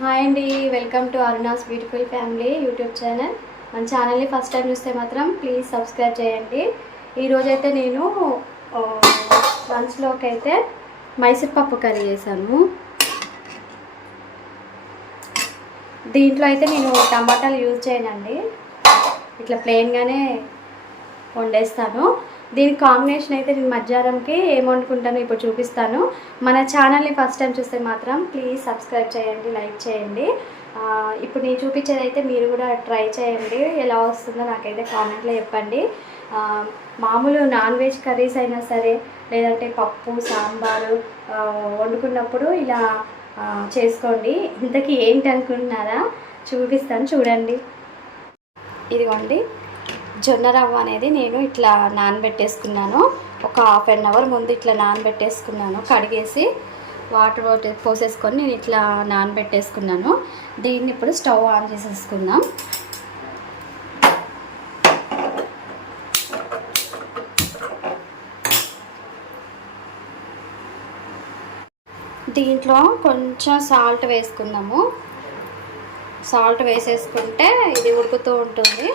Hi అండి, welcome to Aruna's beautiful family YouTube channel. మన ఛానల్ని ఫస్ట్ టైం చూస్తే మాత్రం ప్లీజ్ సబ్స్క్రైబ్ చేయండి. ఈరోజైతే నేను లంచ్లోకి అయితే మైసూర్ పప్పు కర్రీ చేశాను. దీంట్లో అయితే నేను టమాటాలు యూజ్ చేయనండి, ఇట్లా ప్లెయిన్గానే వండేస్తాను. దీనికి కాంబినేషన్ అయితే నేను మధ్యాహ్నంకి ఏం వండుకుంటానో ఇప్పుడు చూపిస్తాను. మన ఛానల్ని ఫస్ట్ టైం చూస్తే మాత్రం ప్లీజ్ సబ్స్క్రైబ్ చేయండి, లైక్ చేయండి. ఇప్పుడు నేను చూపించేది అయితే మీరు కూడా ట్రై చేయండి, ఎలా వస్తుందో నాకైతే కామెంట్లో చెప్పండి. మామూలు నాన్ వెజ్ కర్రీస్ అయినా సరే, లేదంటే పప్పు సాంబారు వండుకున్నప్పుడు ఇలా చేసుకోండి. ఇంతకీ ఏంటి అనుకుంటున్నారా? చూపిస్తాను చూడండి. ఇదిగోండి, జొన్న రవ్వ అనేది నేను ఇట్లా నానబెట్టేసుకున్నాను. ఒక హాఫ్ అన్ అవర్ ముందు ఇట్లా నానబెట్టేసుకున్నాను. కడిగేసి వాటర్ పోసేసుకొని నేను ఇట్లా నానబెట్టేసుకున్నాను. దీన్ని ఇప్పుడు స్టవ్ ఆన్ చేసేసుకుందాం. దీంట్లో కొంచెం సాల్ట్ వేసుకుందాము. సాల్ట్ వేసేసుకుంటే ఇది ఉడుకుతూ ఉంటుంది.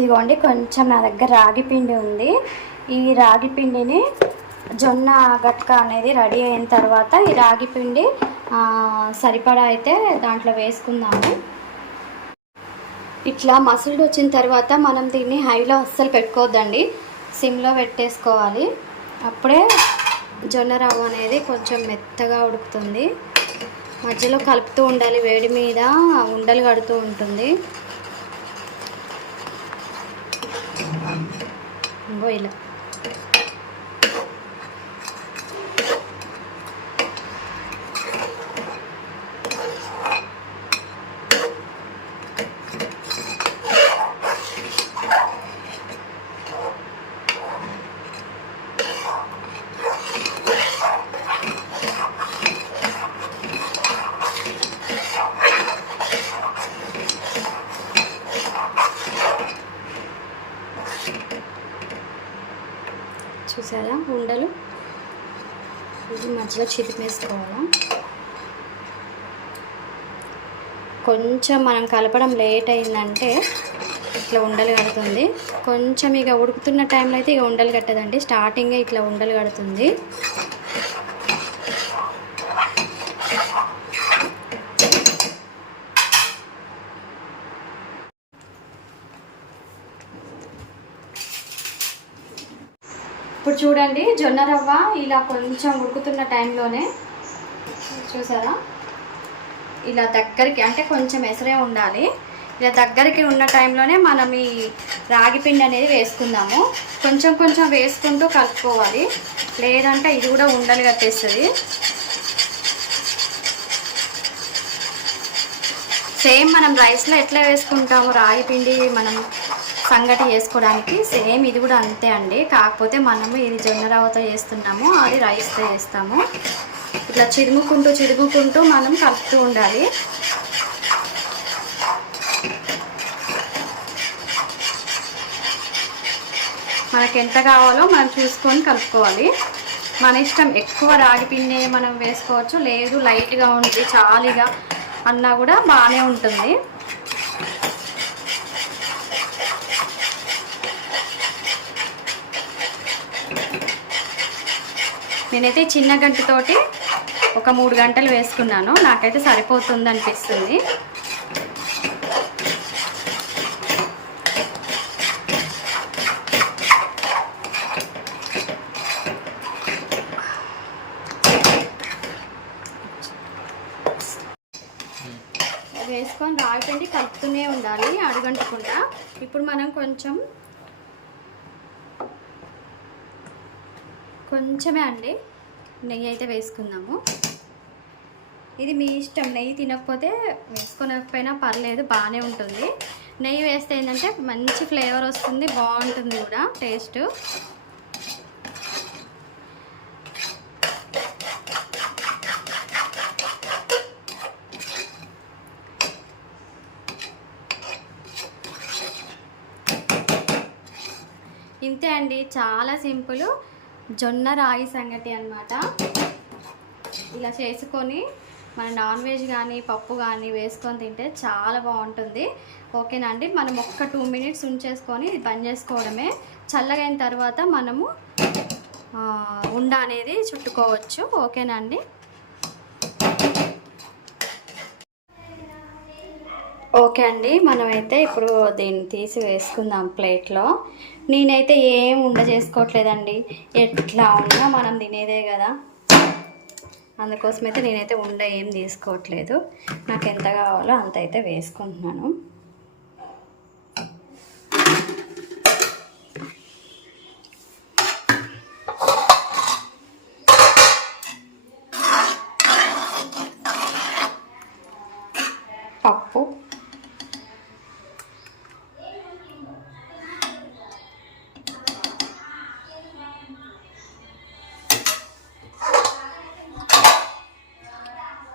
ఇదిగోండి, కొంచెం నా దగ్గర రాగి పిండి ఉంది. ఈ రాగి పిండిని జొన్న గట్క అనేది రెడీ అయిన తర్వాత ఈ రాగి పిండి సరిపడా అయితే దాంట్లో వేసుకుందాము. ఇట్లా మసులుడు వచ్చిన తర్వాత మనం దీన్ని హైలో అస్సలు పెట్టుకోవద్దండి, సిమ్లో పెట్టేసుకోవాలి. అప్పుడే జొన్న రవ్వ అనేది కొంచెం మెత్తగా ఉడుకుతుంది. మధ్యలో కలుపుతూ ఉండాలి, వేడి మీద ఉండలు కడుతూ ఉంటుంది. ఇలా చూసారా ఉండలు, ఇది మధ్యలో చిరిపేసుకోవాలా. కొంచెం మనం కలపడం లేట్ అయిందంటే ఇట్లా ఉండలు కడుతుంది. కొంచెం ఇక ఉడుకుతున్న టైంలో అయితే ఇక ఉండలు కట్టదండి, స్టార్టింగే ఇట్లా ఉండలు కడుతుంది. ఇప్పుడు చూడండి, జొన్న రవ్వ ఇలా కొంచెం ఉడుకుతున్న టైంలోనే చూసారా, ఇలా దగ్గరికి అంటే కొంచెం ఎసరే ఉండాలి. ఇలా దగ్గరికి ఉన్న టైంలోనే మనం ఈ రాగి పిండి అనేది వేసుకుందాము. కొంచెం కొంచెం వేసుకుంటూ కలుపుకోవాలి, లేదంటే ఇది కూడా ఉండలు కట్టేస్తుంది. సేమ్ మనం రైస్లో ఎట్లా వేసుకుంటాము రాగి పిండి మనం సంగటి చేసుకోవడానికి, సేమ్ ఇది కూడా అంతే అండి. కాకపోతే మనము ఇది జొన్న రవ్వతో చేస్తున్నాము, అది రైస్తో చేస్తాము. ఇట్లా చిదుముకుంటూ మనం కలుపుతూ ఉండాలి. మనకి ఎంత కావాలో మనం చూసుకొని కలుపుకోవాలి. మన ఇష్టం, ఎక్కువ రాగి పిండి మనం వేసుకోవచ్చు, లేదు లైట్గా ఉంది చాలిగా అన్నా కూడా బాగానే ఉంటుంది. నేనైతే చిన్న గంటతోటి ఒక 3 గంటలు వేసుకున్నాను, నాకైతే సరిపోతుంది అనిపిస్తుంది. వేసుకొని రాగి పిండి కలుపుతూనే ఉండాలి అడుగంటకుండా. ఇప్పుడు మనం కొంచెమే అండి నెయ్యి అయితే వేసుకుందాము. ఇది మీ ఇష్టం, నెయ్యి తినకపోతే వేసుకోకపోయినా పర్లేదు, బాగానే ఉంటుంది. నెయ్యి వేస్తే ఏంటంటే మంచి ఫ్లేవర్ వస్తుంది, బాగుంటుంది కూడా టేస్ట్. ఇంతే అండి, చాలా సింపుల్. జొన్న రాగి సంగటి అన్నమాట. ఇలా చేసుకొని మన నాన్ వెజ్ కానీ పప్పు కానీ వేసుకొని తింటే చాలా బాగుంటుంది. ఓకేనా అండి, మనం ఒక్క 2 మినిట్స్ ఉంచేసుకొని ఇది బంద్ చేసుకోవడమే. చల్లగైన తర్వాత మనము ఉండ అనేది చుట్టుకోవచ్చు. ఓకేనా అండి. ఓకే అండి, మనమైతే ఇప్పుడు దీన్ని తీసి వేసుకుందాం ప్లేట్లో. నేనైతే ఏం ఉండ చేసుకోవట్లేదండి, ఎట్లా ఉన్నా మనం తినేదే కదా, అందుకోసమైతే నేనైతే ఉండ ఏం తీసుకోవట్లేదు. నాకు ఎంత కావాలో అంత అయితే వేసుకుంటున్నాను. పప్పు,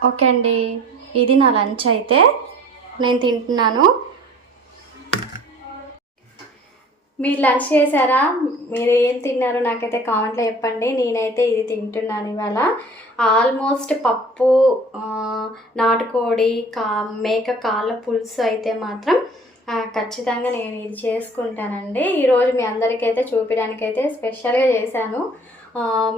ఓకే అండి, ఇది నా లంచ్ అయితే నేను తింటున్నాను. మీరు లంచ్ చేశారా? మీరు ఏం తిన్నారు నాకైతే కామెంట్లో చెప్పండి. నేనైతే ఇది తింటున్నాను ఇవాళ. ఆల్మోస్ట్ పప్పు, నాటుకోడి, మేక కాళ్ళ పులుసు అయితే మాత్రం ఖచ్చితంగా నేను ఇది చేసుకుంటానండి. ఈరోజు మీ అందరికైతే చూపించడానికైతే స్పెషల్గా చేశాను.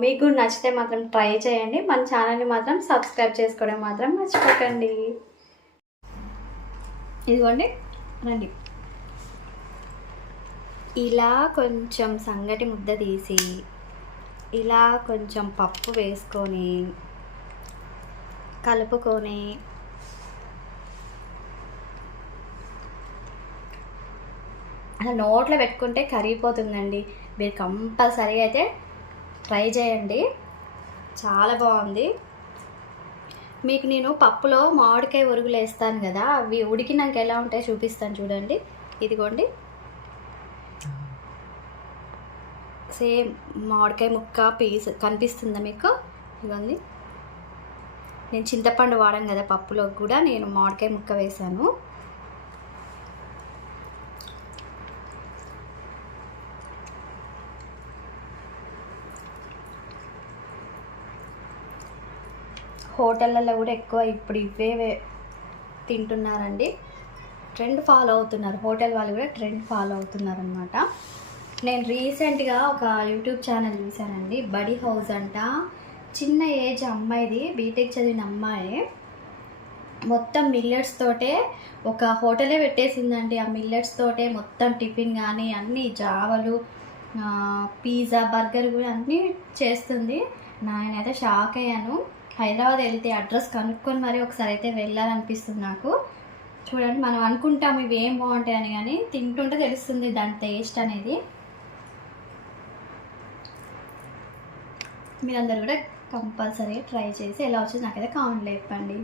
మీకు కూడా నచ్చితే మాత్రం ట్రై చేయండి. మన ఛానల్ని మాత్రం సబ్స్క్రైబ్ చేసుకోవడం మాత్రం మర్చిపోకండి. ఇదిగోండి, రండి. ఇలా కొంచెం సంగటి ముద్ద తీసి ఇలా కొంచెం పప్పు వేసుకొని కలుపుకొని అలా నోట్లో పెట్టుకుంటే కరిగిపోతుందండి. మీరు కంపల్సరీ అయితే ట్రై చేయండి, చాలా బాగుంది. మీకు నేను పప్పులో మామిడికాయ ఉరుగులు వేస్తాను కదా, అవి ఉడికినాక ఎలా ఉంటాయో చూపిస్తాను చూడండి. ఇదిగోండి, సేమ్ మామిడికాయ ముక్క పీస్ కనిపిస్తుందా మీకు? ఇదిగోండి, నేను చింతపండు వాడాను కదా పప్పులో కూడా, నేను మామిడికాయ ముక్క వేసాను. హోటళ్ళల్లో కూడా ఎక్కువ ఇప్పుడు ఇవే తింటున్నారండి, ట్రెండ్ ఫాలో అవుతున్నారు. హోటల్ వాళ్ళు కూడా ట్రెండ్ ఫాలో అవుతున్నారు అన్నమాట. నేను రీసెంట్గా ఒక యూట్యూబ్ ఛానల్ చూశానండి, బడి హౌస్ అంట. చిన్న ఏజ్ అమ్మాయిది, బీటెక్ చదివిన అమ్మాయి, మొత్తం మిల్లెట్స్ తోటే ఒక హోటలే పెట్టేసిందండి. ఆ మిల్లెట్స్ తోటే మొత్తం టిఫిన్ కానీ అన్నీ జావలు, పిజ్జా, బర్గర్ కూడా అన్నీ చేస్తుంది. నేనైతే షాక్ అయ్యాను. హైదరాబాద్ వెళ్తే అడ్రస్ కనుక్కొని మరి ఒకసారి అయితే వెళ్ళాలనిపిస్తుంది నాకు. చూడండి, మనం అనుకుంటాం ఇవి ఏం బాగుంటాయని, కానీ తింటుంటే తెలుస్తుంది దాని టేస్ట్ అనేది. మీరందరూ కూడా కంపల్సరీగా ట్రై చేసి ఎలా వచ్చింది నాకైతే కామెంట్లో చెప్పండి.